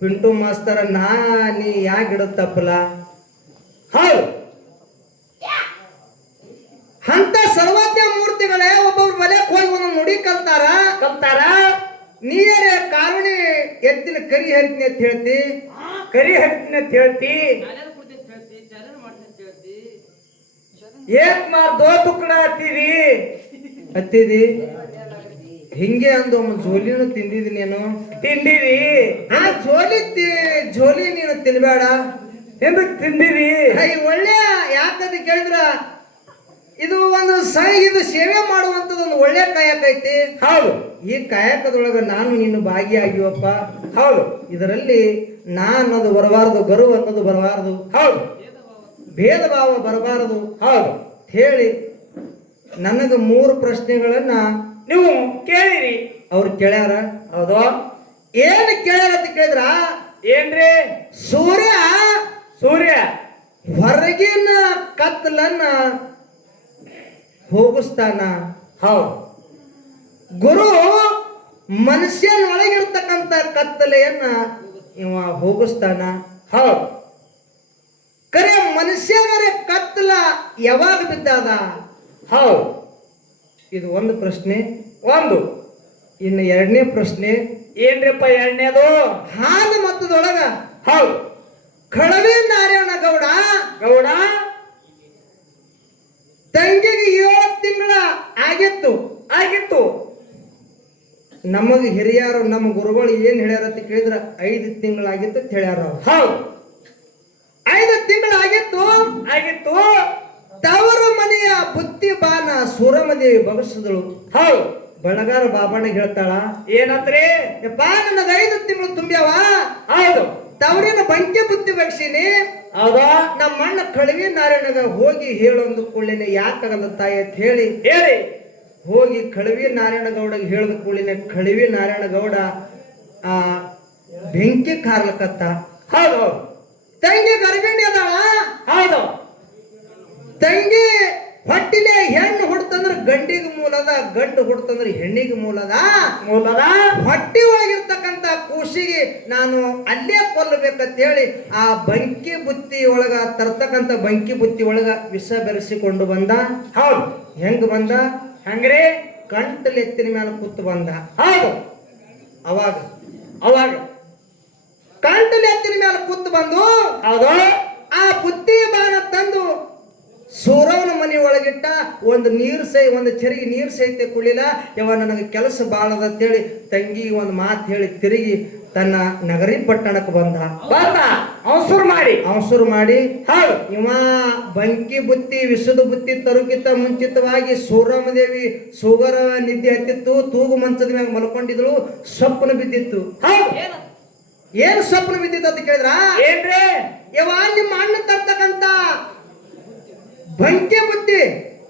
ಪಿಂಟು ಮಾಸ್ತರ ನೀ ಯಾಕೆ ಇಡುತ್ತಪ್ಪಲ? ಹೌದು, ಅಂತ ಸರ್ವಜ್ಞ ಮೂರ್ತಿಗಳೇ ಒಬ್ಬೊಬ್ರು ಮನೆಗೆ ಹೋಗಿ ಒಂದೊಂದು ನುಡಿ ಕಲ್ತಾರ. ನೀರೇ ಕಾರುಣಿ ಎತ್ತಿನ ಕರಿ ಹರಿತೀನಿ ಅಂತ ಹೇಳ್ತಿ, ಕರಿ ಹರಿತೀನಿ ಅಂತ ಹೇಳ್ತಿ. ಏಕ್ ಮಾರ್ ದೋ ತುಕಡ ಹತ್ತಿದಿ ಹಿಂಗೆ ಅಂದು ಜೋಲಿನೂ ತಿಂದಿದಿ ನೀನು ತಿಂದಿರಿ. ಆ ಜೋಲಿ ನೀನು ತಿನ್ಬೇಡ ಎಂದು ತಿಂದಿರಿ. ಒಳ್ಳೆ ಯಾಕಂತ ಕೇಳಿದ್ರ ಇದು ಒಂದು ಇದು ಸೇವೆ ಮಾಡುವಂತದ್ದು ಒಂದು ಒಳ್ಳೆ ಕಾಯಕ ಐತಿ. ಹೌದು, ಈ ಕಾಯಕದೊಳಗ ನಾನು ನೀನು ಭಾಗಿಯಾಗಿವಪ್ಪ. ಹೌದು, ಇದರಲ್ಲಿ ನಾ ಅನ್ನೋದು ಬರಬಾರದು, ಗರು ಅನ್ನೋದು ಬರಬಾರದು. ಹೌದು, ಭೇದ ಭಾವ ಬರಬಾರದು. ಹೌದು ಹೇಳಿ ನನಗ 3 ಪ್ರಶ್ನೆಗಳನ್ನ ನೀವು ಕೇಳಿರಿ. ಅವ್ರು ಕೇಳ್ಯಾರ. ಹೌದು, ಏನ್ ಕೇಳ್ಯಾರ ಅಂತ ಕೇಳಿದ್ರ ಏನ್ರಿ? ಸೂರ್ಯ ಹೊರಗಿನ ಕತ್ತಲನ್ನ ಹೋಗಿಸ್ತಾನ. ಹೌದು, ಗುರು ಮನುಷ್ಯನೊಳಗಿರ್ತಕ್ಕಂಥ ಕತ್ತಲೆಯನ್ನ ಇವ ಹೋಗಿಸ್ತಾನ. ಹೌದು, ಕರೆ ಮನುಷ್ಯನರೇ ಕತ್ತಲ ಯಾವಾಗ ಬಿದ್ದಾದ? ಹೌದು, ಇದು ಒಂದು ಪ್ರಶ್ನೆ. ಇನ್ನು 2ನೇ ಪ್ರಶ್ನೆ ಏನ್ರಿಪ್ಪ? 2ನೇದು ಹಾಲು ಮತದೊಳಗ. ಹೌದು, ಕಳವಿ ನಾರಾಯಣ ಗೌಡ ತಂಗಿಗೆ 7 ತಿಂಗಳ ಆಗಿತ್ತು. ನಮಗೆ ಹಿರಿಯರು ನಮ್ಮ ಗುರುಗಳು ಏನ್ ಹೇಳ್ಯಾರ ಅಂತ ಕೇಳಿದ್ರ 5 ತಿಂಗಳಾಗಿತ್ತು ಅಂತ ಹೇಳ್ಯಾರ. ಹೌದು, 5 ತಿಂಗಳಾಗಿತ್ತು. ತವರ ಮನೆಯ ಬುತ್ತಿ ಬಾನ ಸೂರಮದೇವಿ ಬಗಸಿದಳು. ಹೌದು, ಬಣಗಾರ ಬಾಬಣ್ಣ ಹೇಳ್ತಾಳ ಏನಂತ್ರಿ? ಯಪ್ಪ ನನಗ 5 ತಿಂಗಳು ತುಂಬ್ಯಾವ. ಹೌದು, ತವರಿನ ಬಂಕೆ ಬುತ್ತಿ ಬಗ್ಸಿನಿ. ಹೌದಾ, ನಮ್ಮ ಅಣ್ಣ ಕಳವಿ ನಾರಾಯಣಗ ಹೋಗಿ ಹೇಳೊಂದು ಕೂಡಲಿನ ಯಾಕಾಗಲ್ಲ ತಾಯಿ ಅಂತ ಹೇಳಿ ಹೋಗಿ ಕಳವಿ ನಾರಾಯಣ ಗೌಡಗೆ ಹೇಳಿದ ಕೂಡಲಿನ ಕಳವಿ ನಾರಾಯಣ ಗೌಡ ಬೆಂಕಿ ಕಾರ್ಲಕತ್ತ. ಹೌದು, ತಂಗಿ ಗರ್ಭಿಣಿ ಅದಾಳ. ಹೌದು, ತಂಗಿ ಹೊಟ್ಟಿಲೆ ಹೆಣ್ಣು ಹುಡ್ತಂದ್ರ ಗಂಡಿಗೆ ಮೂಲದ, ಗಂಡು ಹುಡ್ತಂದ್ರ ಹೆಣ್ಣಿಗೆ ಮೂಲದ. ಹೊಟ್ಟಿ ಒಳಗಿರ್ತಕ್ಕಂಥ ಕೂಸಿಗೆ ನಾನು ಅಲ್ಲೇ ಕೊಲ್ಲಬೇಕಂತ ಹೇಳಿ ಆ ಬಂಕಿ ಬುತ್ತಿ ಒಳಗ ತರ್ತಕ್ಕಂಥ ಬಂಕಿ ಬುತ್ತಿ ಒಳಗ ವಿಷ ಬೆರೆಸಿಕೊಂಡು ಬಂದ. ಹೌದು, ಹೆಂಗ್ ಬಂದ? ಹಂಗ್ರಿ ಕಂಟಲ್ ಎತ್ತಿನ ಮೇಲೆ ಕೂತು ಬಂದ. ಹೌದು, ಅವಾಗ ಕಂಟಲ್ ಎತ್ತಿನ ಮೇಲೆ ಕೂತು ಬಂದು ಹೌದು ಆ ಬುತ್ತಿ ಬಾನ ತಂದು ಸೂರವನ ಮನೆ ಒಳಗಿಟ್ಟ. ಒಂದು ಚರಿಗೆ ನೀರು ಸಹಿತ ಕುಳಿಲ್ಲ. ಯವ ನನಗೆ ಕೆಲಸ ಬಾಳದ ಅಂತೇಳಿ ತಂಗಿ ಒಂದು ಮಾತು ಹೇಳಿ ತಿರುಗಿ ತನ್ನ ನಗರಿ ಪಟ್ಟಣಕ್ಕೆ ಬಂದ. ಅವಸರು ಮಾಡಿ ಹೌದು ಇವ ಬಂಕಿ ಬುತ್ತಿ ವಿಷದ ಬುತ್ತಿ ತರುಕಿತ ಮುಂಚಿತವಾಗಿ ಸೂರಮದೇವಿ ಸುಗರ ನಿದ್ದೆ ಹತ್ತಿತ್ತು. ತೂಗು ಮಂಚದ ಮ್ಯಾಗ ಮಲ್ಕೊಂಡಿದ್ಳು. ಸ್ವಪ್ನ ಬಿದ್ದಿತ್ತು. ಹೌದು, ಏನು ಸ್ವಪ್ನ ಬಿದ್ದಿತ್ತು ಅಂತ ಕೇಳಿದ್ರ ಏನ್ರಿ? ಯವ ನಿಮ್ಮ ಅಣ್ಣ ತರ್ತಕ್ಕಂತ ಬಂಕೆ ಬುತ್ತಿ.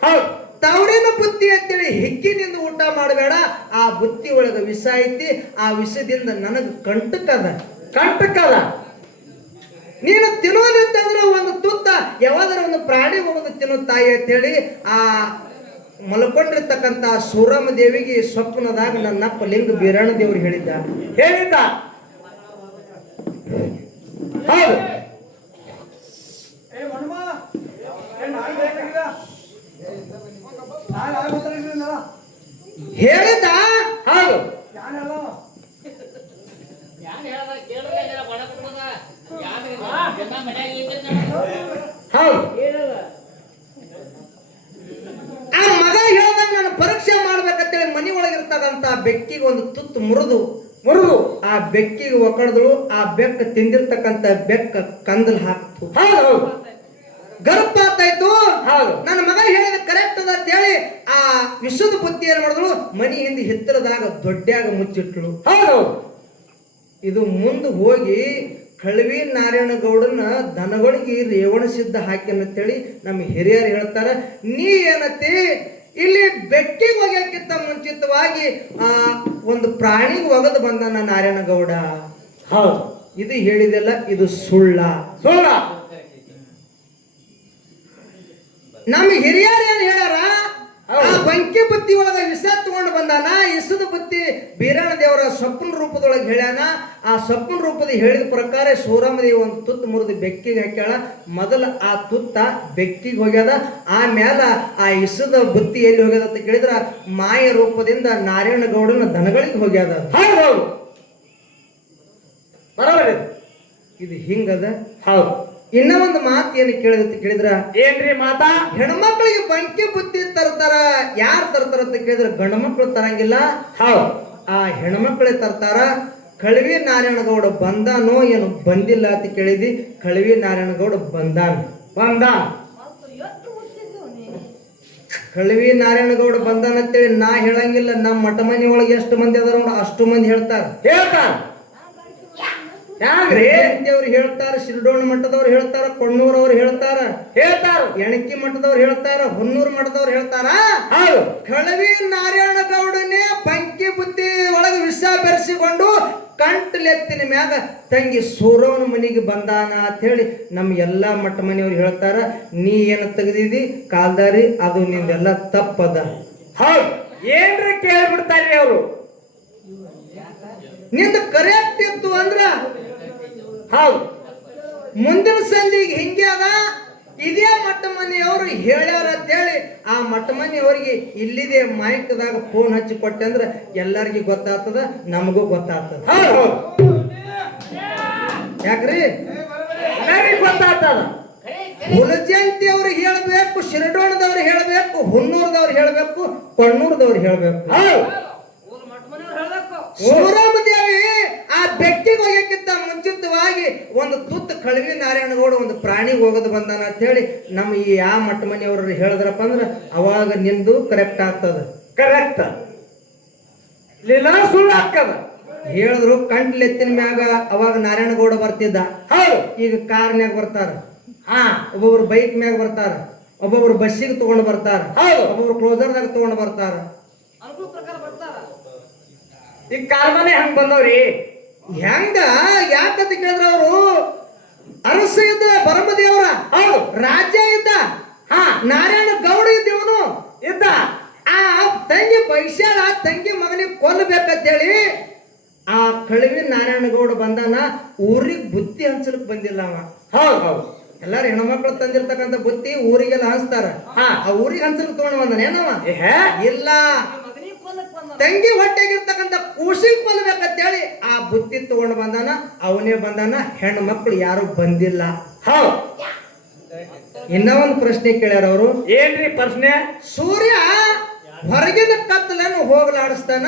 ಹೌದು, ತವರಿನ ಬುತ್ತಿ ಅಂತೇಳಿ ಹಿಕ್ಕಿನಿಂದ ಊಟ ಮಾಡಬೇಡ. ಆ ಬುತ್ತಿ ಒಳಗ ವಿಷ ಐತಿ. ಆ ವಿಷದಿಂದ ನನಗೆ ಕಂಟಕದ. ನೀನು ತಿನ್ನೋದಂತಂದ್ರೆ ಒಂದು ತುತ್ತ ಯಾವಾದ್ರ ಒಂದು ಪ್ರಾಣಿ ಹೋಗೋದು ತಿನ್ನೋ ತಾಯಿ ಅಂತೇಳಿ ಆ ಮಲ್ಕೊಂಡಿರ್ತಕ್ಕಂಥ ಸೂರಮ್ಮ ದೇವಿಗೆ ಸ್ವಪ್ನದಾಗ ನನ್ನಪ್ಪ ಲಿಂಗ ಬೀರಣ್ಣ ದೇವ್ರು ಹೇಳಿದ್ದ. ಹೌದು, ಹೇಳಿದ. ಹೌದು, ಆ ಮಗ ಹೇಳ್ದಾಗ ನಾನು ಪರೀಕ್ಷೆ ಮಾಡ್ಬೇಕಂತೇಳಿ ಮನಿ ಒಳಗಿರ್ತಕ್ಕಂತ ಬೆಕ್ಕಿಗೆ ಒಂದು ತುತ್ತು ಮುರಿದು ಆ ಬೆಕ್ಕಿಗೆ ಒಕ್ಕಡದಳು. ಆ ಬೆಕ್ಕ ತಿಂದಿರ್ತಕ್ಕಂತ ಬೆಕ್ಕ ಕಂದಲ್ ಹಾಕ್ತು. ಹೌದು, ಗರ್ಭಾತಾಯ್ತು. ಹೌದು, ನನ್ನ ಮಗ ಹೇಳಿದ ಕರೆಕ್ಟ್ ಅದ ಅಂತ ಹೇಳಿ ಆ ವಿಷದ ಬುತ್ತಿ ಏನ್ ಮಾಡಿದ್ರು? ಮನಿ ಹಿಂದೆ ಹಿತ್ತಲದಾಗ ದೊಡ್ಡ್ಯಾಗ ಮುಚ್ಚಿಟ್ಳು. ಹೌದು, ಇದು ಮುಂದೆ ಹೋಗಿ ಕಳವಿ ನಾರಾಯಣ ಗೌಡನ ದನಗಳಿಗೆ ರೇವಣ ಸಿದ್ಧ ಹಾಕಿನಂತೇಳಿ ನಮ್ಮ ಹಿರಿಯರು ಹೇಳ್ತಾರ. ನೀ ಏನತ್ತಿ ಇಲ್ಲಿ ಬೆಕ್ಕಿಗೆ ಹೋಗ್ಯಾಕಿಂತ ಮುಂಚಿತವಾಗಿ ಒಂದು ಪ್ರಾಣಿಗೆ ಒಗದು ಬಂದನ ನಾರಾಯಣ ಗೌಡ. ಹೌದು, ಇದು ಹೇಳಿದೆಲ್ಲ ಇದು ಸುಳ್ಳ. ನಮ್ಮ ಹಿರಿಯರು ಏನ್ ಹೇಳ್ಯಾರ? ಆ ಬಂಕಿ ಬುತ್ತಿ ಒಳಗ ವಿಷ ತಗೊಂಡು ಬಂದಾನ. ಇಸದ ಬುತ್ತಿ ಬೀರಣ್ಣ ದೇವರ ಸ್ವಪ್ನ ರೂಪದೊಳಗೆ ಹೇಳ್ಯಾನ. ಆ ಸ್ವಪ್ನ ರೂಪದ ಹೇಳಿದ ಪ್ರಕಾರ ಸೂರಮ್ಮದೇವಿ ಒಂದು ತುತ್ತು ಮುರಿದು ಬೆಕ್ಕಿಗೆ ಹಾಕ್ಯಾಳ. ಮೊದಲ ಆ ತುತ್ತ ಬೆಕ್ಕಿಗೆ ಹೋಗ್ಯದ. ಆಮ್ಯಾಲ ಆ ಇಸದ ಬುತ್ತಿ ಎಲ್ಲಿ ಹೋಗ್ಯದ ಅಂತ ಕೇಳಿದ್ರ ಮಾಯ ರೂಪದಿಂದ ನಾರಾಯಣ ಗೌಡನ ದನಗಳಿಗೆ ಹೋಗ್ಯದ. ಬರೋಬರಿ ಇದು ಹಿಂಗದ. ಹೌದು. ಇನ್ನ ಒಂದು ಮಾತು ಏನು ಕೇಳಿದ್ರ ಏನ್ರಿ ಮಾತಾ? ಹೆಣ್ಮಕ್ಳಿಗೆ ಬಂಕಿ ಬುತ್ತಿ ತರ್ತಾರ. ಯಾರು ತರ್ತಾರ ಅಂತ ಕೇಳಿದ್ರ ಗಂಡು ಮಕ್ಳು ತರಂಗಿಲ್ಲ. ಹೌದು. ಆ ಹೆಣ್ಮಕ್ಳೇ ತರ್ತಾರ. ಕಳವಿ ನಾರಾಯಣಗೌಡ ಬಂದಾನೋ ಏನು ಬಂದಿಲ್ಲ ಅಂತ ಕೇಳಿದಿ. ಕಳವಿ ನಾರಾಯಣಗೌಡ ಬಂದಾನ. ಕಳವಿ ನಾರಾಯಣಗೌಡ ಬಂದಾನ ಅಂತೇಳಿ ನಾ ಹೇಳಂಗಿಲ್ಲ. ನಮ್ಮ ಮಠ ಮನೆ ಒಳಗೆ ಎಷ್ಟು ಮಂದಿ ಅದಾರ ಅಷ್ಟು ಮಂದಿ ಹೇಳ್ತಾರ. ದೇವ್ರು ಹೇಳ್ತಾರ, ಶಿರಡೋಣ ಮಠದವ್ರು ಹೇಳ್ತಾರ, ಕೊಣ್ಣೂರವ್ರು ಹೇಳ್ತಾರ, ಎಣಕಿ ಮಠದವ್ರು ಹೇಳ್ತಾರ, ಹೊನ್ನೂರು ಮಠದವ್ರು ಹೇಳ್ತಾರ. ಕಳವಿ ನಾರಾಯಣಗೌಡನೇ ಬಂಕಿ ಬುತ್ತಿ ಒಳಗೆ ವಿಷ ಬೆರೆಸಿಕೊಂಡು ಕಂಟ್ಲೆತ್ತಿನ ಮ್ಯಾಗ ತಂಗಿ ಸೂರವನ ಮನೆಗೆ ಬಂದಾನ ಅಂತ ಹೇಳಿ ನಮ್ ಎಲ್ಲಾ ಮಠ ಮನೆಯವ್ರು ಹೇಳ್ತಾರ. ನೀ ಏನು ತೆಗೆದಿದಿ ಕಾಲ್ದಾರಿ ಅದು ನಿಂದೆಲ್ಲ ತಪ್ಪದ. ಹೌದು. ಏನ್ರಿ ಕೇಳ್ಬಿಡ್ತಾರ್ರಿ ಅವರು. ನಿಂದ ಕರೆಕ್ಟ್ ಇತ್ತು ಅಂದ್ರ ಹೌದು ಮುಂದಿನ ಸಂಧಿಗೆ ಹಿಂಗೆ ಅದ. ಇದೇ ಮಠ ಮನೆಯವರು ಹೇಳ್ಯಾರ ಅಂತೇಳಿ ಆ ಮಠ ಮನೆಯವರಿಗೆ ಇಲ್ಲಿದೆ ಮೈಕ್ದಾಗ ಫೋನ್ ಹಚ್ಚಿ ಕೊಟ್ಟೆ ಅಂದ್ರ ಎಲ್ಲರಿಗೂ ಗೊತ್ತಾಗ್ತದ, ನಮಗೂ ಗೊತ್ತಾಗ್ತದ. ಯಾಕ್ರಿ ಗೊತ್ತಾಗ್ತದ. ಹುಲಜಂತಿ ಅವ್ರಿಗೆ ಹೇಳ್ಬೇಕು, ಶಿರಡೋಣದವ್ರು ಹೇಳ್ಬೇಕು, ಹುನ್ನೂರದವ್ರು ಹೇಳ್ಬೇಕು, ಕೊಣ್ಣೂರದವ್ರು ಹೇಳ್ಬೇಕು. ಸೂರಮ್ಮದೇವಿ ಆ ಬೆಕ್ಕಿಗೆ ಹೋಗಕ್ಕಿಂತ ಮುಂಚಿತವಾಗಿ ಒಂದು ತುತ್ತು ಕಳವಿ ನಾರಾಯಣಗೌಡ ಒಂದು ಪ್ರಾಣಿಗೆ ಹೋಗೋದು ಬಂದಾನ ಅಂತ ಹೇಳಿ ನಮ್ಮ ಈ ಆ ಮಠ ಮನೆಯವರು ಹೇಳಿದ್ರಪ್ಪ ಅಂದ್ರ ಅವಾಗ ನಿಂದು ಕರೆಕ್ಟ್ ಆಗ್ತದ. ಕರೆಕ್ಟ್ ಸುಳ್ಳು ಆಗ್ತದ. ಹೇಳಿದ್ರು ಕಂಟ್ಲೆತ್ತಿನ ಮ್ಯಾಗ ಅವಾಗ ನಾರಾಯಣಗೌಡ ಬರ್ತಿದ್ದ. ಈಗ ಕಾರ್ನ್ಯಾಗ ಬರ್ತಾರ, ಒಬ್ಬೊಬ್ರು ಬೈಕ್ ಮ್ಯಾಗ ಬರ್ತಾರ, ಒಬ್ಬೊಬ್ರು ಬಸ್ಸಿಗೆ ತಗೊಂಡು ಬರ್ತಾರ, ಒಬ್ಬೊಬ್ರು ಕ್ಲೋಸರ್ದಾಗ ತಗೊಂಡು ಬರ್ತಾರ. ಈ ಕಾಲ್ಮನೆ ಹಂಗ ಬಂದವ್ರಿ. ಹೆಂಗ ಯಾಕಂತ ಕೇಳಿದ್ರ ಅವರು ಅರಸ ಇದ್ದ, ಬರಮದೇವ್ರ ರಾಜ್ಯ ಇದ್ದ, ನಾರಾಯಣ ಗೌಡ ಇದ್ದವನು ಇದ್ದ. ಆ ತಂಗಿ ಪೈಸಾಳ ತಂಗಿ ಮಗನಿಗೆ ಕೊಲ್ಲಬೇಕಂತೇಳಿ ಆ ಕಳವಿ ನಾರಾಯಣಗೌಡ ಬಂದಾನ. ಊರಿಗೆ ಬುತ್ತಿ ಹಂಚಲಕ್ ಬಂದಿಲ್ಲ ಅವ. ಹೌದು. ಎಲ್ಲಾರು ಹೆಣ್ಮಕ್ಳು ತಂದಿರ್ತಕ್ಕಂಥ ಬುತ್ತಿ ಊರಿಗೆಲ್ಲ ಹಂಚ್ತಾರ. ಆ ಊರಿಗೆ ಹಂಚಲಕ್ ತಗೊಂಡ್ ಬಂದಾನ ಏನವ? ಇಲ್ಲ, ತಂಗಿ ಹೊಟ್ಟೆಗಿರ್ತಕ್ಕಂಥ ಕೂಸಿಗೆ ಕೊಲ್ಲಬೇಕಂತೇಳಿ ಆ ಬುತ್ತಿ ತಗೊಂಡು ಬಂದಾನ. ಅವನೇ ಬಂದಾನ, ಹೆಣ್ಣು ಮಕ್ಕಳು ಯಾರು ಬಂದಿಲ್ಲ. ಇನ್ನ ಒಂದು ಪ್ರಶ್ನೆ ಕೇಳ್ಯಾರ ಅವರು. ಏನ್ರಿ ಪ್ರಶ್ನೆ? ಸೂರ್ಯ ಹೊರಗಿನ ಕತ್ತಲನ್ನು ಹೋಗಲಾಡಿಸ್ತಾನ,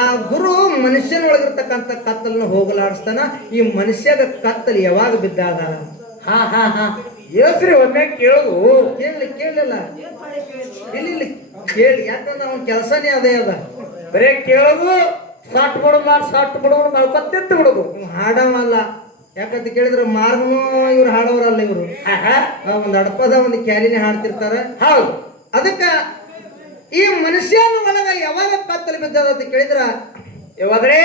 ಆ ಗುರು ಮನುಷ್ಯನೊಳಗಿರ್ತಕ್ಕಂಥ ಕತ್ತಲನ್ನು ಹೋಗಲಾಡಿಸ್ತಾನ. ಈ ಮನುಷ್ಯಗ ಕತ್ತಲು ಯಾವಾಗ ಬಿದ್ದಾಗ? ಯೋಚ್ರಿ ಒಮ್ಮೆ ಕೇಳುದು. ಕೇಳಲಿಲ್ಲ ಇಲ್ಲಿ ಕೇಳಿ, ಯಾಕಂದ್ರೆ ಅವನ ಕೆಲಸನೇ ಅದೇ ಅದ. ಬರೇ ಕೇಳೋದು, ಸಾಟ್ ಬಿಡೋದು ಮಲ್ಕೊತ್ತಿತ್ತು ಬಿಡೋದು. ಹಾಡವಲ್ಲ. ಯಾಕಂತ ಕೇಳಿದ್ರೆ ಮಾರ್ಗನು ಇವ್ರು ಹಾಡೋರಲ್ಲ. ಇವರು ಒಂದು ಅಡಪದ ಒಂದು ಕ್ಯಾಲಿನೇ ಹಾಡ್ತಿರ್ತಾರ. ಹೌದು. ಅದಕ್ಕ ಈ ಮನುಷ್ಯನ ಒಳಗ ಯಾವಾಗ ಕತ್ತಲು ಬಿದ್ದದ ಅಂತ ಕೇಳಿದ್ರ ಯಾವಾಗ್ರೆ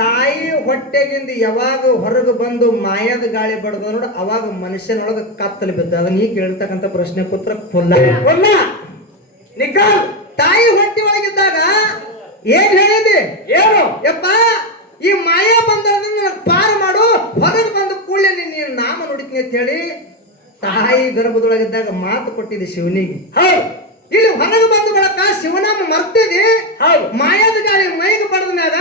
ತಾಯಿ ಹೊಟ್ಟೆಗಿಂದ ಯಾವಾಗ ಹೊರಗೆ ಬಂದು ಮಾಯದ ಗಾಳಿ ಬಡ್ದ ನೋಡ ಅವಾಗ ಮನುಷ್ಯನೊಳಗ ಕತ್ತಲು ಬಿದ್ದದ. ನೀ ಕೇಳ್ತಕ್ಕಂಥ ಪ್ರಶ್ನೆ ಪುತ್ರ ಕೊಲ್ಲ. ತಾಯಿ ಹೊಟ್ಟೆ ಒಳಗಿದ್ದಾಗ ಏನ್ ಹೇಳಿದೆ? ಏನು ಯಪ್ಪ, ಈ ಮಾಯಾ ಬಂದರನ್ನ ಪಾರು ಮಾಡು, ಹೊರಗೆ ಬಂದು ಕೂಡಲೇ ನೀನು ನಾಮ ನುಡಿತೀನಿ ಅಂತ ಹೇಳಿ ತಾಯಿ ಗರ್ಭದೊಳಗಿದ್ದಾಗ ಮಾತು ಕೊಟ್ಟಿದೆ ಶಿವನಿಗೆ. ಇಲ್ಲಿ ಹೊರಗೆ ಬಂದ ಬಳಕ ಶಿವನಾಮ ಮರ್ತಿದೆ. ಮಾಯಾದ ಗಾಳಿ ಮೈಗೆ ಬಡದ ಮ್ಯಾಗ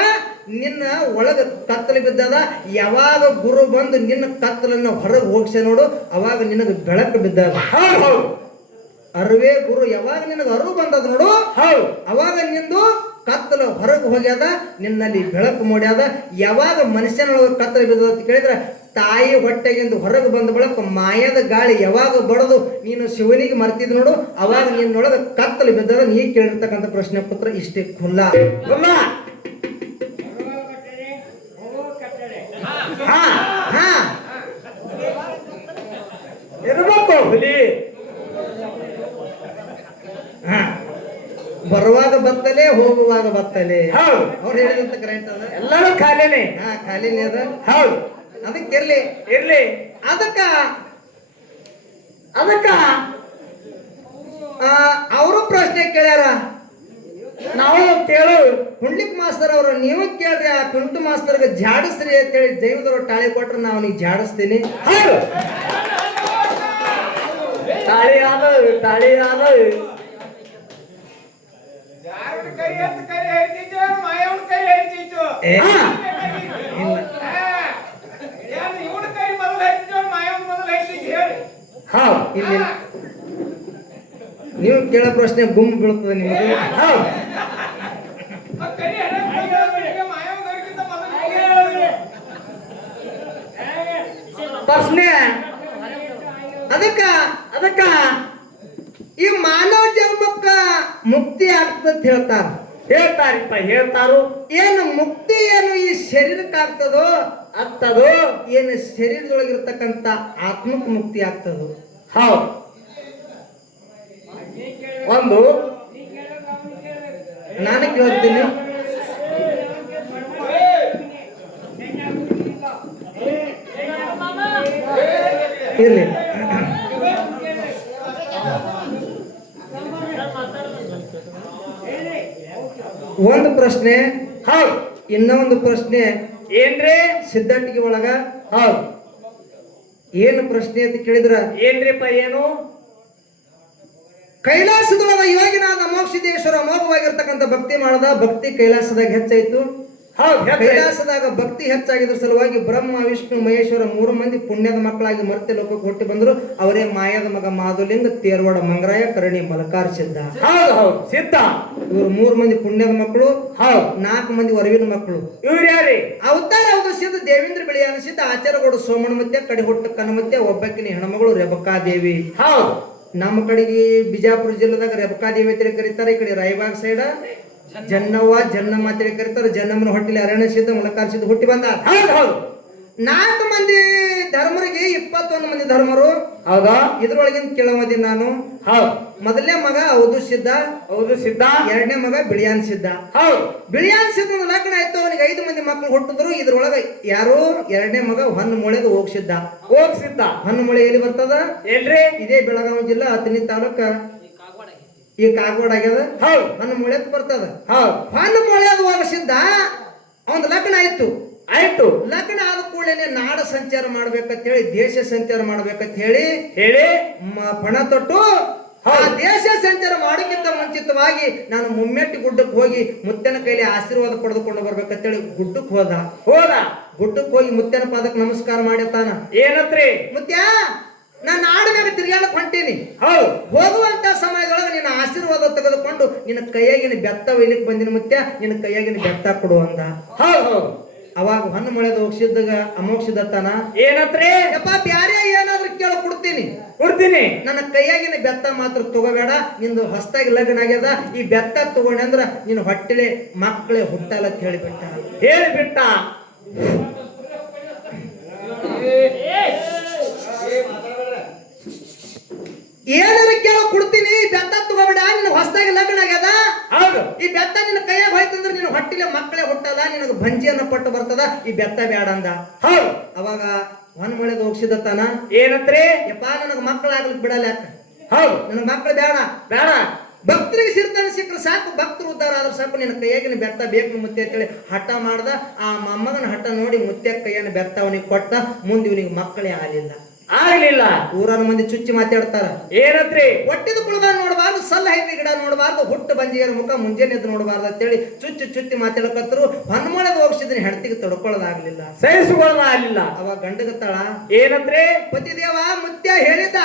ನಿನ್ನ ಒಳಗ ಕತ್ತಲು ಬಿದ್ದದ. ಯಾವಾಗ ಗುರು ಬಂದು ನಿನ್ನ ಕತ್ತಲನ್ನ ಹೊರಗೆ ಹೋಗ್ಸ ನೋಡು, ಅವಾಗ ನಿನಗೆ ಬೆಳಕು ಬಿದ್ದದ. ಅರುವೇ ಗುರು. ಯಾವಾಗ ನಿನಗೆ ಅರಿವು ಬಂದದ ನೋಡು, ಅವಾಗ ನಿಂದು ಕತ್ತಲು ಹೊರಗೆ ಹೋಗ್ಯದ, ನಿನ್ನಲ್ಲಿ ಬೆಳಕು ಮೂಡ್ಯದ. ಯಾವಾಗ ಮನುಷ್ಯನೊಳಗೆ ಕತ್ತಲು ಬಿದ್ದದ ಅಂತ ಕೇಳಿದ್ರೆ ತಾಯಿ ಹೊಟ್ಟೆಗಿಂದ ಹೊರಗೆ ಬಂದ ಬಳಕ ಮಾಯದ ಗಾಳಿ ಯಾವಾಗ ಬಡದು ನೀನು ಶಿವನಿಗೆ ಮರ್ತಿದ್ ನೋಡು, ಅವಾಗ ನಿನ್ನೊಳಗೆ ಕತ್ತಲು ಬಿದ್ದದ. ನೀ ಕೇಳಿರ್ತಕ್ಕಂಥ ಪ್ರಶ್ನೆ ಪುತ್ರ ಇಷ್ಟೇ. ಖುಲ್ಲ ಇರ್ಬೇಕು ಹುಲಿ. ಬರುವಾಗ ಬತ್ತಲೆ, ಹೋಗುವಾಗ ಬತ್ತಲೆ. ಅವ್ರು ಹೇಳಿದಂತ ಕರೆಕ್ಟ್ ಅದ. ಎಲ್ಲರೂ ಖಾಲಿನೇ. ಖಾಲಿನೇ ಅದ. ಹೌದು. ಅದಕ್ಕಿರ್ಲಿ ಇರ್ಲಿ. ಅದಕ್ಕ ಅವರು ಪ್ರಶ್ನೆ ಕೇಳ್ಯಾರ. ನಾವು ಕೇಳು. ಹುಂಡ್ಲಿಕ್ ಮಾಸ್ತರ್ ಅವರು ನೀವು ಕೇಳ್ರಿ, ಆ ಪಿಂಟು ಮಾಸ್ತರ್ಗೆ ಜಾಡಿಸ್ರಿ ಅಂತೇಳಿ ದೈವದವರು ಟಾಳಿ ಕೊಟ್ರೆ ನಾವು ನೀ ಜಾಡಿಸ್ತೀನಿ. ಹೌದು, ತಾಳಿ ಆದ ತಾಳಿ ಆದ. ಏ, ಹಾ. ಹೌದು, ಇಲ್ಲಿ ನೀವು ಕೇಳೋ ಪ್ರಶ್ನೆ ಗುಮ್ ಬೀಳ್ತದೆ ನಿಮಗೆ. ಹೌದು. ಪ್ರಶ್ನೆ ಅದಕ್ಕ ಅದಕ್ಕ ಈ ಮಾನವ ಜನ್ಮಕ್ಕ ಮುಕ್ತಿ ಆಗ್ತದ ಹೇಳ್ತಾರ. ಹೇಳ್ತಾರಿಪ್ಪ, ಹೇಳ್ತಾರು. ಏನು ಮುಕ್ತಿ ಏನು ಈ ಶರೀರಕ್ಕೆ ಆಗ್ತದೋ ಆಗ್ತದೋ ಏನು ಶರೀರದೊಳಗಿರ್ತಕ್ಕಂಥ ಆತ್ಮಕ್ಕೆ ಮುಕ್ತಿ ಆಗ್ತದೋ? ಹೌದು. ಒಂದು ನಾನು ಕೇಳ್ತೀನಿ, ಇರ್ಲಿ. ಒಂದು ಪ್ರಶ್ನೆ. ಹೌದು. ಇನ್ನೊಂದು ಪ್ರಶ್ನೆ ಏನ್ರಿ? ಸಿದ್ಧಾಟಿಗೆ ಒಳಗ ಹೌದು. ಏನು ಪ್ರಶ್ನೆ ಅಂತ ಕೇಳಿದ್ರ, ಏನ್ರಿಪ್ಪ ಏನು? ಕೈಲಾಸದೊಳಗ ಯೋಗಿನಾದ ಮೋಕ್ಷದೇಶ್ವರ ಮೋಘವಾಗಿರ್ತಕ್ಕಂಥ ಭಕ್ತಿ ಮಾಡದ, ಭಕ್ತಿ ಕೈಲಾಸದಾಗ ಹೆಚ್ಚಾಯ್ತು. ಹೌದು, ಕೈಲಾಸದಾಗ ಭಕ್ತಿ ಹೆಚ್ಚಾಗಿದ್ರ ಸಲುವಾಗಿ ಬ್ರಹ್ಮ ವಿಷ್ಣು ಮಹೇಶ್ವರ 3 ಮಂದಿ ಪುಣ್ಯದ ಮಕ್ಕಳಾಗಿ ಮರ್ತ್ಯ ಲೋಕಕ್ಕೆ ಹುಟ್ಟಿ ಬಂದ್ರು. ಅವರೇ ಮಾಯದ ಮಗ ಮಾಧುಲಿಂಗ, ತೇರ್ವಾಡ ಮಂಗರಾಯ, ಕರಣಿ ಮಲಕಾರ ಸಿದ್ಧ. ಹೌದು ಹೌದು, ಸಿದ್ಧ. ಇವರು 3 ಮಂದಿ ಪುಣ್ಯದ ಮಕ್ಕಳು. ಹೌದು. 4 ಮಂದಿ ವರವಿನ ಮಕ್ಕಳು. ಇವ್ರು ಯಾರಿ? ಅವತಾರ ಹೌದು ಸಿದ್ಧ ದೇವೇಂದ್ರ ಬಿಳಿಯಾನ ಸಿದ್ಧ, ಆಚಾರಗೌಡ ಸೋಮಣ ಮತ್ತೆ, ಕಡಿಹುಟ್ಟ ಕನಮತ್ತೆ, ಒಬ್ಬಕ್ಕಿನ ಹೆಣ್ಮಗಳು ರೇಬಕಾದೇವಿ. ಹೌದು. ನಮ್ಮ ಕಡೆಗೆ ಬಿಜಾಪುರ ಜಿಲ್ಲೆದಾಗ ರೇಬಕಾದೇವಿ ಅಂತ ಕರೀತಾರೆ. ಈ ಕಡೆ ರಾಯಬಾಗ್ ಸೈಡ ಜನ್ನವ್ವ ಜನ್ನಮ್ಮ ಅಂತೇಳಿ ಕರೀತಾರೆ. ಜನ್ನಮ್ಮನ ಹೊಟ್ಟಿಲಿ ಅರಣ್ಯ ಸಿದ್ಧ ಮಲಕಾರ ಸಿದ್ಧ ಹುಟ್ಟಿ ಬಂದ. ಹೌದು ಹೌದು. 4 ಮಂದಿ ಧರ್ಮರಿಗೆ 21 ಮಂದಿ ಧರ್ಮರು. ಹೌದಾ? ಇದ್ರೊಳಗಿನ ಕೇಳಮದಿ ನಾನು. ಹೌದು. ಮೊದಲನೇ ಮಗ ಹೌದು ಸಿದ್ಧ. ಹೌದು ಸಿದ್ಧ. ಎರಡನೇ ಮಗ ಬಿಳಿಯಾನ್ ಸಿದ್ಧ. ಹೌದು. ಬಿಳಿಯಾನ್ ಸಿದ್ಧನ ಲಗ್ನ ಆಯ್ತು. ಅವನಿಗೆ 5 ಮಂದಿ ಮಕ್ಕಳು ಹುಟ್ಟಿದ್ರು. ಇದ್ರೊಳಗ ಯಾರು? ಎರಡನೇ ಮಗ ಹೊನ್ನ ಮೊಳೆದು ಹೋಗ್ಸಿದ್ದ. ಹೋಗ್ ಸಿದ್ಧ. ಹೊನ್ನ ಮೊಳೆ ಎಲ್ಲಿ ಬರ್ತದ? ಏನ್ರಿ? ಇದೇ ಬೆಳಗಾವಿ ಜಿಲ್ಲಾ ಹತ್ತನೇ ತಾಲೂಕ ಈ ಕಾಗವಾಡ ಆಗ್ಯದ. ಹೌದು. ಹೊನ್ನ ಮೊಳೆತ್ ಬರ್ತದ. ಹೌದು. ಹೊನ್ನ ಮೊಳೆದು ಹೋಗ್ಸಿದ್ದ. ಅವನ ಲಗ್ನ ಆಯ್ತು. ಆಯ್ತು. ಲಗ್ನ ಆದ ಕೂಡಲೇ ನಾಡ ಸಂಚಾರ ಮಾಡ್ಬೇಕಂತ ಹೇಳಿ, ದೇಶ ಸಂಚಾರ ಮಾಡ್ಬೇಕಂತ ಹೇಳಿ ಹೇಳಿ ಪಣ ತೊಟ್ಟು ಆ ದೇಶ ಸಂಚಾರ ಮಾಡೋಕ್ಕಿಂತ ಮುಂಚಿತವಾಗಿ ನಾನು ಮುಮ್ಮೆಟ್ಟಿ ಗುಡ್ಡಕ್ಕೆ ಹೋಗಿ ಮುತ್ತನ ಕೈಲಿ ಆಶೀರ್ವಾದ ಪಡೆದುಕೊಂಡು ಬರ್ಬೇಕಂತೇಳಿ ಗುಡ್ಡಕ್ಕೆ ಹೋದ. ಗುಡ್ಡಕ್ಕೆ ಹೋಗಿ ಮುತ್ತನ ಪಾದಕ್ಕೆ ನಮಸ್ಕಾರ ಮಾಡಿರ್ತಾನ. ಏನತ್ರಿ? ಮುತ್ಯ, ನಾನು ನಾಡಿನಾಗ ತಿರ್ಗಾಡಕ್ ಹೊಂಟೀನಿ. ಹೌದು. ಹೋಗುವಂತ ಸಮಯದೊಳಗೆ ನಿನ್ನ ಆಶೀರ್ವಾದ ತೆಗೆದುಕೊಂಡು ನಿನ್ನ ಕೈಯಾಗಿನ ಬೆತ್ತ ಒಯ್ಲಿಕ್ಕೆ ಬಂದಿನ ಮುತ್ಯ, ನಿನ್ನ ಕೈಯಾಗಿನ ಬೆತ್ತ ಕೊಡು ಅಂದ. ಹೌದು ಹೌದು. ಅವಾಗ ಹೊನ್ನ ಮೊಳೆದ ಹೋಗ್ಸಿದ್ದಾಗ ಅಮೋಕ್ಷದತ್ತಾನ. ಏನತ್ರಿ? ಯಪ್ಪ, ಬ್ಯಾರೆ ಏನಾದ್ರೂ ಕೇಳ ಕೊಡ್ತೀನಿ, ಕೊಡ್ತೀನಿ. ನನ್ನ ಕೈಯಾಗಿನ ಬೆತ್ತ ಮಾತ್ರ ತಗೋಬೇಡ. ನಿಂದು ಹೊಸದಾಗಿ ಲಗ್ನ ಆಗ್ಯದ, ಈ ಬೆತ್ತ ತಗೊಂಡೆ ಅಂದ್ರ ನಿನ್ನ ಹೊಟ್ಟೆಲೆ ಮಕ್ಕಳೇ ಹುಟ್ಟಲ್ಲ ಅಂತ ಹೇಳಿಬಿಟ್ಟ. ಹೇಳಿಬಿಟ್ಟ. ಏನಾರ ಕೇಳ ಕೊಡ್ತೀನಿ, ಬೆತ್ತ ತಗೋಬೇಡ, ನಿನ್ನ ಹೊಸದಾಗಿ ಲಗ್ನ ಆಗ್ಯದ. ಹೌದು. ಈ ಬೆತ್ತ ನಿನ್ನ ಕೈಯಾಗ ಹೋಯ್ತಂದ್ರ ನಿನ್ನ ಹೊಟ್ಟಿಲೆ ಮಕ್ಕಳೇ ಹುಟ್ಟಲ್ಲ, ನಿನಗೆ ಭಂಜಿಯನ್ನ ಪಟ್ಟು ಬರ್ತದ, ಈ ಬೆತ್ತ ಬೇಡ ಅಂದ. ಹೌದು. ಅವಾಗ ಹೊನ್ನ ಮೊಳೆದ ಹೋಗ್ಸಿದತ್ತಾನ. ಏನತ್ರಿ? ಯಪ್ಪ, ನನಗೆ ಮಕ್ಕಳಾಗ್ಲಿಕ್ಕೆ ಬಿಡಲ್ಲ. ಯಾಕ? ಹೌದು. ನನಗೆ ಮಕ್ಕಳು ಬೇಡ. ಬೇಡ. ಭಕ್ತರಿಗೆ ಸಿರ್ತನ ಸಿಕ್ಕರೆ ಸಾಕು, ಭಕ್ತರು ಉದ್ಧಾರ ಆದ್ರೆ ಸಾಕು, ನಿನ್ನ ಕೈಯಾಗಿನ ಬೆತ್ತ ಬೇಕು ಮುತ್ತೆ ಅಂತೇಳಿ ಹಠ ಮಾಡ್ದ. ಆ ಮೊಮ್ಮಗನ ಹಠ ನೋಡಿ ಮುತ್ಯ ಕೈಯನ್ನ ಬೆತ್ತ ಅವನಿಗೆ ಕೊಟ್ಟ. ಮುಂದೆ ಇವನಿಗೆ ಮಕ್ಕಳೇ ಆಗಲಿಲ್ಲ. ಆಗ್ಲಿಲ್ಲ. ಊರನ ಮಂದಿ ಚುಚ್ಚಿ ಮಾತಾಡ್ತಾರ. ಏನತ್ರಿ? ಒಟ್ಟಿದ ಕುಳದ ನೋಡಬಾರ್ದು, ಸಲ್ಲ ಹೈವಿ ಗಿಡ ನೋಡಬಾರ್ದು, ಹುಟ್ಟು ಬಂಜಿಯರ ಮುಖ ಮುಂಜಾನೆ ಎದ್ದು ನೋಡಬಾರ್ದು ಅಂತೇಳಿ ಚುಚ್ಚಿ ಮಾತಾಡಕತ್ತರು. ಹೊನ್ಮೊಳೆದ ಹೋಗ್ಸಿದ್ರೆ ಹೆಂಡತಿಗೆ ತಡ್ಕೊಳ್ಳೋದಾಗ್ಲಿಲ್ಲ, ಸಹಿಸಿಕೊಳ್ಳೋದಾಗ್ಲಿಲ್ಲ. ಅವಾಗ ಗಂಡಗತ್ತಾಳ. ಏನತ್ರಿ? ಪತಿದೇವ ಮುತ್ಯ ಹೇಳಿದ,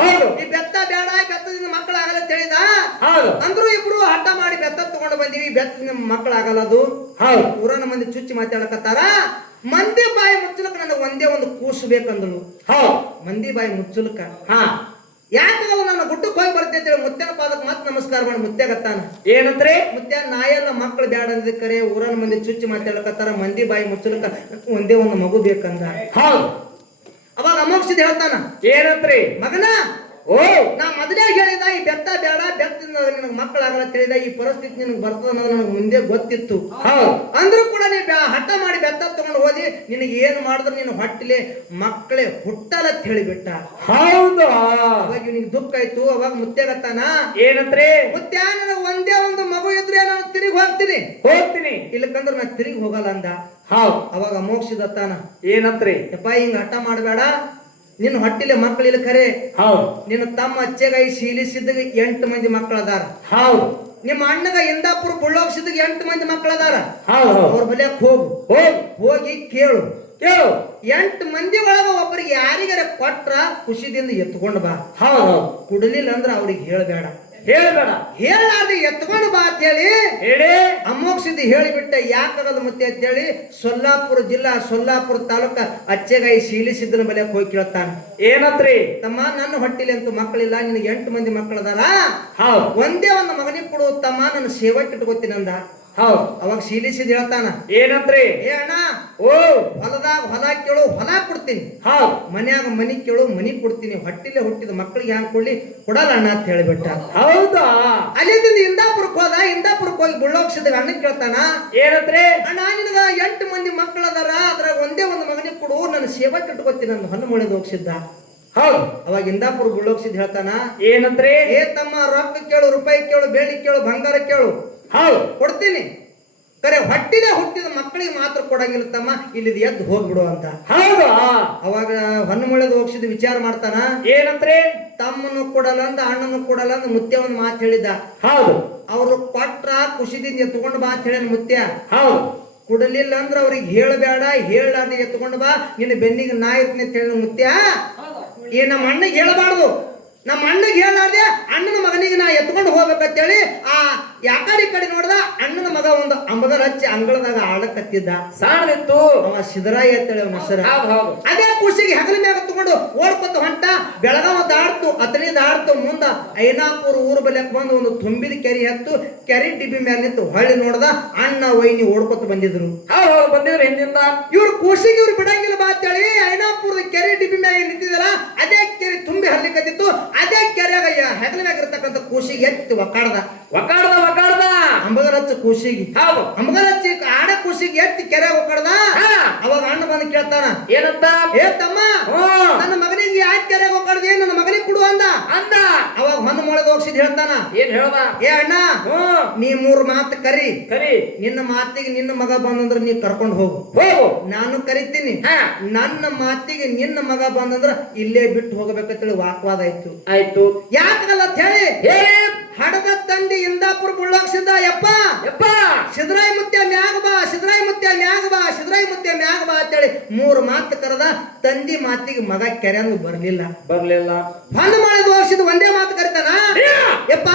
ಹೌದು. ಈ ಬೆತ್ತ ಬೇಡ, ಬೆತ್ತದಿಂದ ಮಕ್ಕಳಾಗಲ್ಲ ಅಂತ ಹೇಳಿದ. ಹೌದು. ಅಂದ್ರು ಇಬ್ರು ಹಠ ಮಾಡಿ ಬೆತ್ತ ತಗೊಂಡು ಬಂದಿವಿ, ಬೆತ್ತದಿಂದ ಮಕ್ಕಳಾಗಲ್ಲ ಅದು. ಹೌದು. ಊರನ ಮಂದಿ ಚುಚ್ಚಿ ಮಾತಾಡಕತ್ತಾರ. ಮಂದಿ ಬಾಯಿ ಮುಚ್ಚಲಕ್ಕ ನನಗೆ ಒಂದೇ ಒಂದು ಕೂಸು ಬೇಕಂದಳು. ಹೌದು. ಮಂದಿ ಬಾಯಿ ಮುಚ್ಚಲಕ್ಕ. ಹಾ. ಯಾಕೆ ನಾನು ಗುಡ್ಡಕ್ಕೆ ಹೋಗಿ ಬರ್ತೇನೆ ಅಂತೇಳಿ ಮುತ್ಯನ ಪಾದಕ್ಕೆ ಮತ್ತೆ ನಮಸ್ಕಾರ ಮಾಡಿ ಮುತ್ಯಾಗತ್ತಾನ. ಏನಂತ್ರಿ? ಮುತ್ಯ, ನಾಯೆಲ್ಲ ಮಕ್ಕಳು ಬೇಡ ಅಂದ ಕರೆ ಊರನ ಮಂದಿ ಚುಚ್ಚಿ ಮಾತಾಡಕತ್ತಾರ. ಮಂದಿ ಬಾಯಿ ಮುಚ್ಚಲಕ್ಕ ಒಂದೇ ಒಂದು ಮಗು ಬೇಕಂದ. ಹೌದು. ಅವಾಗ ಅಮೋಕ್ಷದ ಹೇಳ್ತಾನ, ಏನಂತ್ರಿ? ಮಗನ ಓ ನಾ ಮೊದಲೇ ಹೇಳಿದ ಈ ಬೆತ್ತ ಬೇಡ ಬೆತ್ತದಿಂದ ನಿನಗೆ ಮಕ್ಕಳಾಗಲ್ಲ ತಿಳಿದ ಈ ಪರಿಸ್ಥಿತಿ ನಿನಗೆ ಬರ್ತದ ಅನ್ನೋದು ನನಗೆ ಮುಂದೆ ಗೊತ್ತಿತ್ತು. ಹೌದು ಅಂದ್ರೂ ಕೂಡ ನೀ ಹಠ ಮಾಡಿ ಬೆತ್ತ ತಗೊಂಡು ಹೋದಿ ನಿನಗೆ ಏನ್ ಮಾಡಿದ್ರು ನೀನು ಹೊಟ್ಟಿಲೆ ಮಕ್ಕಳೇ ಹುಟ್ಟಲ್ಲ ಅಂತ ಹೇಳಿಬಿಟ್ಟ. ಹೌದು ಅವಾಗ ನಿನಗೆ ದುಃಖ ಆಯ್ತು. ಅವಾಗ ಮುತ್ತೆಗತ್ತಾನ ಏನಂತ್ರಿ ಮುತ್ಯ ನನಗೆ ಒಂದೇ ಒಂದು ಮಗು ಇದ್ರೆ ನಾನು ತಿರುಗಿ ಹೋಗ್ತೀನಿ, ಹೋಗ್ತೀನಿ ಇಲ್ಲಕಂದ್ರೆ ನಾನು ತಿರುಗಿ ಹೋಗಲ್ಲ ಅಂದ. ಹೌದು ಅವಾಗ ಮೋಕ್ಷದತ್ತಾನ ಏನಂತ್ರಿ ಯಪ್ಪ ಹಿಂಗ ಹಠ ಮಾಡಬೇಡ, ನಿನ್ನ ಹೊಟ್ಟಿಲೆ ಮಕ್ಕಳಿಲ್ಲ ಖರೆ. ಹೌದು ನಿನ್ನ ತಮ್ಮ ಅಚ್ಚೆಗಾಯಿ ಶೀಲಿಸಿದಾಗ 8 ಮಂದಿ ಮಕ್ಕಳದಾರ. ಹೌದು ನಿಮ್ಮ ಅಣ್ಣಗ ಇಂದಾಪುರ ಬುಳ್ಳೋಗ್ಸಿದಾಗ 8 ಮಂದಿ ಮಕ್ಕಳದಾರ. ಹೌದು ಅವ್ರ ಬಲ್ಯಾಕ್ ಹೋಗು, ಹೋಗಿ ಕೇಳು. 8 ಮಂದಿ ಒಳಗ ಒಬ್ಬರಿಗೆ ಯಾರಿಗಾರ ಕೊಟ್ರ ಖುಷಿದಿಂದ ಎತ್ಕೊಂಡು ಬಾ. ಹೌದು ಕುಡಲಿಲ್ಲ ಅಂದ್ರ ಅವ್ರಿಗೆ ಹೇಳಬೇಡ, ಹೇಳ್ಬೇಡ ಹೇಳಾರ್ದೆ ಎತ್ಕೊಂಡು ಬಾ ಅಂತ ಹೇಳಿ ಹೇಳಿ ಅಮೋಕ್ಷಿದ್ದು ಹೇಳಿಬಿಟ್ಟ. ಯಾಕಾಗಲ್ಲ ಮತ್ತೆ ಅಂತ ಹೇಳಿ ಸೊಲ್ಲಾಪುರ ಜಿಲ್ಲಾ ಸೊಲ್ಲಾಪುರ ತಾಲೂಕ ಅಚ್ಚೆಗಾಯಿ ಶೀಲಿಸಿದ್ದನ ಬಲ್ಯಾಕ್ ಹೋಗಿ ಕೇಳ್ತಾನ. ಏನಂತ್ರಿ ತಮ್ಮ ನನ್ನ ಹೊಟ್ಟಿಲಿ ಅಂತೂ ಮಕ್ಕಳಿಲ್ಲ, ನಿನಗೆ 8 ಮಂದಿ ಮಕ್ಕಳದಾರ. ಹೌದು ಒಂದೇ ಒಂದು ಮಗನಿಗೆ ಕೊಡು ತಮ್ಮ, ನನ್ನ ಸೇವಕ್ಕೆ ಇಟ್ಕೋತೀನಿ ಅಂದ. ಹೌದು ಅವಾಗ ಶೀಲಿಸಿದ್ ಹೇಳ್ತಾನ, ಏನಂತ್ರಿ ಏ ಅಣ್ಣ ಓ ಹೊಲದಾಗ ಹೊಲ ಕೇಳು ಹೊಲ ಕೊಡ್ತೀನಿ, ಹೌದು ಮನ್ಯಾಗ ಮನಿ ಕೇಳು ಮನಿ ಕೊಡ್ತೀನಿ, ಹೊಟ್ಟಿಲೆ ಹುಟ್ಟಿದ ಮಕ್ಕಳಿಗೆ ಹ್ಯಾಂಗ್ ಕೊಡ್ಲಿ ಕೊಡಲ್ಲ ಅಣ್ಣ ಅಂತ ಹೇಳಿಬಿಟ್ಟ. ಹೌದಾ ಅಲ್ಲಿಂದ ಇಂದಾಪುರಕ್ಕೆ ಹೋದ. ಇಂದಾಪುರಕ್ಕೆ ಹೋಗಿ ಬುಳ್ಳೋಕ್ಷದಾಗ ಅಣ್ಣ ಕೇಳ್ತಾನ, ಏನಂತ್ರಿ ಅಣ್ಣ ನಿನಗ 8 ಮಂದಿ ಮಕ್ಕಳದಾರ, ಅದ್ರಾಗ ಒಂದೇ ಒಂದು ಮಗನಿಗೆ ಕೊಡು, ನನ್ನ ಸೇವಕ್ಕೆ ಇಟ್ಕೋತೀನಿ ನನ್ನ ಹೊನ್ನ ಮುಳಿದು ಹೋಗ್ಸಿದ್ದ. ಹೌದು ಅವಾಗ ಇಂದಾಪುರ ಬುಳ್ಳೋಕ್ಷಿದ್ ಹೇಳ್ತಾನ, ಏನಂತ್ರಿ ಏ ತಮ್ಮ ರೊಕ್ಕ ಕೇಳು, ರೂಪಾಯಿ ಕೇಳು, ಬೆಳ್ಳಿ ಕೇಳು, ಬಂಗಾರ ಕೇಳು, ಹೌದು ಕೊಡ್ತೀನಿ, ಕರೆ ಹೊಟ್ಟಿಲೆ ಹುಟ್ಟಿದ ಮಕ್ಕಳಿಗೆ ಮಾತ್ರ ಕೊಡಂಗಿಲ್ಲ ತಮ್ಮ, ಇಲ್ಲಿದ್ ಎದ್ದು ಹೋಗ್ಬಿಡು ಅಂತ. ಹೌದಾ ಅವಾಗ ಹೊನ್ನ ಮುಳಿದು ಹೋಗ್ಸಿದ್ ವಿಚಾರ ಮಾಡ್ತಾನ. ಏನಂತ್ರಿ ತಮ್ಮನು ಕೊಡಲ್ಲ ಅಂದ, ಅಣ್ಣನು ಕೊಡಲ್ಲ ಅಂದ. ಮುತ್ಯ ಒಂದು ಮಾತು ಹೇಳಿದ, ಹೌದು ಅವ್ರು ಕೊಟ್ರ ಖುಷಿದಿಂದ ಎತ್ಕೊಂಡು ಬಾ ಅಂತ ಹೇಳಿ ಮುತ್ಯ. ಹೌದು ಕೊಡಲಿಲ್ಲ ಅಂದ್ರ ಅವ್ರಿಗೆ ಹೇಳಬೇಡ, ಹೇಳಾರ್ದೆ ಎತ್ಕೊಂಡು ಬಾ, ನಿನ್ನ ಬೆನ್ನಿಗೆ ನಾ ಇರ್ತೀನಿ ಅಂತ ಹೇಳಿ ಮುತ್ಯ. ಈ ನಮ್ಮ ಅಣ್ಣಗೆ ಹೇಳಬಾರ್ದು, ನಮ್ಮ ಅಣ್ಣಗೆ ಹೇಳಾರ್ದೆ ಅಣ್ಣನ ಮಗನಿಗೆ ನಾ ಎತ್ಕೊಂಡು ಹೋಗ್ಬೇಕಂತೇಳಿ ಆ ಯಾಕಡೆ ಕಡೆ ನೋಡ್ದ ಅಣ್ಣನ ಮಗ ಒಂದು ಅಂಬಗರ ಹಚ್ಚಿ ಅಂಗಳದಾಗ ಆಡಕತ್ತಿದ್ದ. ಸಾಣದಿತ್ತು ಅವ ಸಿದ್ದರಾಯಿ ಅಂತೇಳಿ ಅವನ ಹೆಸರ. ಹೌದು ಅದೇ ಖುಷಿಗೆ ಹೆಗಲ ಮ್ಯಾಗ ತಗೊಂಡು ಓಡ್ಕೊತ ಹೊಂಟ. ಬೆಳಗಾವ ದಾಡ್ತು, ಅತನಿ ದಾಡ್ತು, ಮುಂದ ಐನಾಪುರ ಊರು ಬಲ್ಯಾಕ ಬಂದು ಒಂದು ತುಂಬಿದ ಕೆರೆ ಹತ್ತು, ಕೆರೆ ಡಿಬ್ಬಿ ಮ್ಯಾಲ ನಿಂತು ಹೊಳ್ಳಿ ನೋಡ್ದ ಅಣ್ಣ ವೈನಿ ಓಡ್ಕೊತ ಬಂದಿದ್ರು. ಹೌದು ಬಂದಿವ್ರು ಹಿಂದಿಂದ. ಇವ್ರು ಖುಷಿಗೆ ಇವ್ರು ಬಿಡಂಗಿಲ್ಲ ಬಾ ಅಂತೇಳಿ ಐನಾಪುರದ ಕೆರೆ ಡಿಬ್ಬಿ ಮ್ಯಾಗ ನಿಂತಿದ್ದಲ್ಲ, ಅದೇ ಕೆರೆ ತುಂಬಿ ಹರ್ಲಿಕ್ಕತ್ತಿತ್ತು. ಅದೇ ಕೆರೆಯಾಗ ಹೆಗಲ ಮ್ಯಾಗ ಇರ್ತಕ್ಕಂಥ ಖುಷಿಗೆ ಎತ್ತಿ ಒಕ್ಕಾಡ್ದ. ಅಂಬಗರ ಹಚ್ಚ ಖುಷಿಗೆ, ಹೌದು ಅಂಬಗರ ಹಚ್ಚಿ ಆಡ ಖುಷಿಗೆ ಎತ್ತಿ ಕೆರೆಯಾಗ ಒಕ್ಕಾಡ್ದ. ಅವಾಗ ಅಣ್ಣ ಬಂದು ಕೇಳ್ತಾನ, ಏನಂತ ಏ ತಮ್ಮ ನನ್ನ ಮಗನಿಗೆ ಯಾಕೆ ಕೆರೆಯಾಗ ಒಕ್ಕಾಡ್ದೆ, ನನ್ನ ಮಗನಿಗೆ ಕೊಡು ಅಂದ. ಅಂದ ಅವಾಗ ಹೊನ್ನ ಮೊಳದ ಹೋಗ್ಸಿದ್ ಹೇಳ್ತಾನ, ಏನ್ ಹೇಳ್ದ ಏ ಅಣ್ಣ ನೀ 3 ಮಾತು ಕರಿ, ನಿನ್ನ ಮಾತಿಗೆ ನಿನ್ನ ಮಗ ಬಂದಂದ್ರ ನೀ ಕರ್ಕೊಂಡು ಹೋಗು, ಹೋಗು ನಾನು ಕರಿತೀನಿ. ನನ್ನ ಮಾತಿಗೆ ನಿನ್ನ ಮಗ ಬಂದಂದ್ರ ಇಲ್ಲೇ ಬಿಟ್ಟು ಹೋಗಬೇಕಂತೇಳಿ ವಾಕ್ವಾದ ಆಯ್ತು. ಆಯ್ತು ಯಾಕಲ್ಲ ಅಂತ ಹೇಳಿ ಹೇಳಿ ಹಡದ ತಂಡಿ ಇಂದಾಪುರ ಬುಳ್ಳಾಗ್ಸಿದ್ದ. ಯಪ್ಪ ಯಪ್ಪ ಸಿದ್ದರಾಯ ಮುತ್ಯ ಮ್ಯಾಗ ಬಾ, ಸಿದ್ದರಾಯ ಮುತ್ಯ ಮ್ಯಾಗ ಬಾ, ಸಿದ್ದರಾಯ ಮುತ್ಯ ಮ್ಯಾಗ ಬಾ ಅಂತೇಳಿ 3 ಮಾತು ಕರೆದ. ತಂದಿ ಮಾತಿಗೆ ಮಗ ಕೆರೆಂದು ಬರ್ಲಿಲ್ಲ. ಹೊನ್ನ ಮಾಡಿದ ಹೋಗ್ಸಿದ್ ಒಂದೇ ಮಾತು ಕರಿತಾನ, ಯಪ್ಪ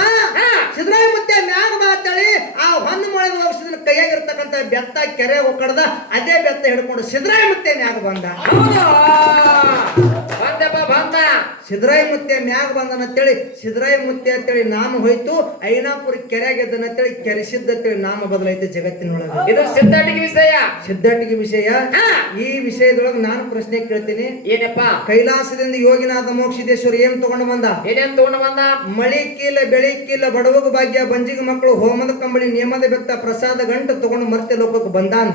ಸಿದ್ದರಾಯ ಮುತ್ಯ ಮ್ಯಾಗ ಬಾ ಅಂತೇಳಿ ಆ ಹೊನ್ನ ಮಾಡಿದ ಹೋಗ್ಸಿದ ಕೈಯಾಗಿರ್ತಕ್ಕಂಥ ಬೆತ್ತ ಕೆರೆ ಒಕ್ಕಡ್ದ. ಅದೇ ಬೆತ್ತ ಹಿಡ್ಕೊಂಡು ಸಿದ್ದರಾಯ ಮುತ್ಯ ಮ್ಯಾಗ ಬಂದ. ಸಿದ್ದರಾಯ ಮುತ್ಯ ಮ್ಯಾಗ ಬಂದನ ಅಂತೇಳಿ ಸಿದ್ದರಾಯ ಮುತ್ಯ ಅಂತೇಳಿ ನಾಮ ಹೋಯ್ತು. ಐನಾಪುರ ಕೆರೆಯಾಗೆದ್ದನ ಅಂತೇಳಿ ಕೆರೆಸಿದ್ದ ಅಂತೇಳಿ ನಾಮ ಬದಲಾಯ್ತು ಜಗತ್ತಿನೊಳಗೆ. ಇದು ಸಿದ್ಧಾಟಿಗೆ ವಿಷಯ, ಸಿದ್ಧಾಟಿಗೆ ವಿಷಯ. ಈ ವಿಷಯದೊಳಗೆ ನಾನು ಪ್ರಶ್ನೆ ಕೇಳ್ತೀನಿ, ಏನಪ್ಪ ಕೈಲಾಸದಿಂದ ಯೋಗಿನಾಥ ಮೋಕ್ಷಿದೇಶ್ವರ ಏನ್ ತಗೊಂಡು ಬಂದ? ಏನೇನ್ ತಗೊಂಡು ಬಂದ? ಮಳಿ ಕೀಲ ಬೆಳಿ ಕೀಲ ಬಡವಗ ಭಾಗ್ಯ ಬಂಜಿಗ ಮಕ್ಕಳು ಹೋಮದ ಕಂಬಳಿ ನೇಮದ ಬೆತ್ತ ಪ್ರಸಾದ ಗಂಟ ತಗೊಂಡು ಮತ್ತೆ ಲೋಕಕ್ಕೆ ಬಂದಾನ.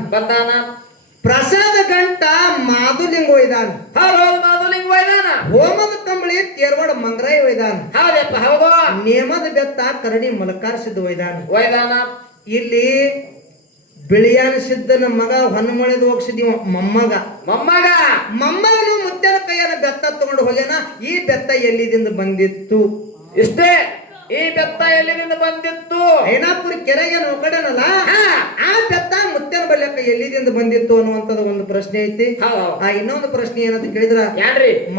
ಪ್ರಸಾದ ಗಂಟ ಮಾದುಲಿಂಗ ಒಯ್ದಾನ. ಮಾಧುಲಿಂಗ ಒಯ್ದಾನ. ಹೋಮದ ಕಂಬಳಿ ತೇರ್ವಾಡ ಮಂಗರಾಯ ಒಯ್ದಾನ. ಹೌದಪ್ಪ ಹೌದು. ನೇಮದ ಬೆತ್ತ ಕರಡಿ ಮಲಕಾರಿಸಿದ್ದು ಒಯ್ದಾನ. ಇಲ್ಲಿ ಬಿಳಿಯಾನ ಸಿದ್ದನ ಮಗ ಹೊನ್ನಮಳೆದ ಹೋಗ್ಸಿದ್ವಿ ಮೊಮ್ಮಗನು ಮುತ್ಯನ ಕೈಯನ್ನ ಬೆತ್ತ ತಗೊಂಡು ಹೋಗ್ಯಾನ. ಈ ಬೆತ್ತ ಎಲ್ಲಿದಿಂದ ಬಂದಿತ್ತು? ಇಷ್ಟೇ, ಈ ಬೆತ್ತ ಎಲ್ಲಿದಿಂದ ಬಂದಿತ್ತು? ಐನಾಪುರ ಕೆರೆಗೆ ನೋಕಡನಲ್ಲ, ಆ ಬೆತ್ತ ಮುತ್ಯನ ಬಲ್ಯಕ್ಕ ಎಲ್ಲಿದಿಂದ ಬಂದಿತ್ತು ಅನ್ನುವಂಥದ್ದು ಒಂದು ಪ್ರಶ್ನೆ ಐತಿ. ಇನ್ನೊಂದು ಪ್ರಶ್ನೆ ಏನಂತ ಕೇಳಿದ್ರ,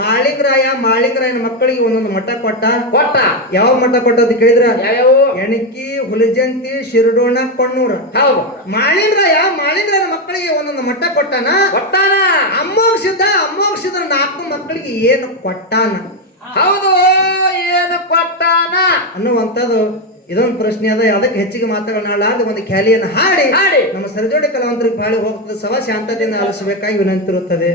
ಮಾಳಿಂಗರಾಯನ ಮಕ್ಕಳಿಗೆ ಒಂದೊಂದು ಮಠ ಕೊಟ್ಟ. ಯಾವ ಮಠ ಕೊಟ್ಟ ಅಂತ ಕೇಳಿದ್ರ, ಎಣಕಿ, ಹುಲಿಜಂತಿ, ಶಿರಡೋಣ, ಕೊಣ್ಣೂರ. ಮಾಳಿಂಗರಾಯನ ಮಕ್ಕಳಿಗೆ ಒಂದೊಂದು ಮಠ ಕೊಟ್ಟಾನ. ಅಮ್ಮೋಕ್ಷಿದ 4 ಮಕ್ಕಳಿಗೆ ಏನು ಕೊಟ್ಟಾನ? ಹೌದು, ಏನು ಕೊಟ್ಟಾನ ಅನ್ನುವಂಥದ್ದು ಇದೊಂದು ಪ್ರಶ್ನೆ ಅದ. ಅದಕ್ಕೆ ಹೆಚ್ಚಿಗೆ ಮಾತುಗಳನ್ನ ಒಂದು ಖ್ಯಾಲಿಯನ್ನು ಹಾಡಿ ನಮ್ಮ ಸರಜೋಡಿ ಕಲಾವಂತರಿಗೆ ಬಾಳಿ ಹೋಗ್ತದೆ. ಸವಾ ಶಾಂತತೆಯಿಂದ ಆಲಿಸಬೇಕಾಗಿ ವಿನಂತಿರುತ್ತದೆ.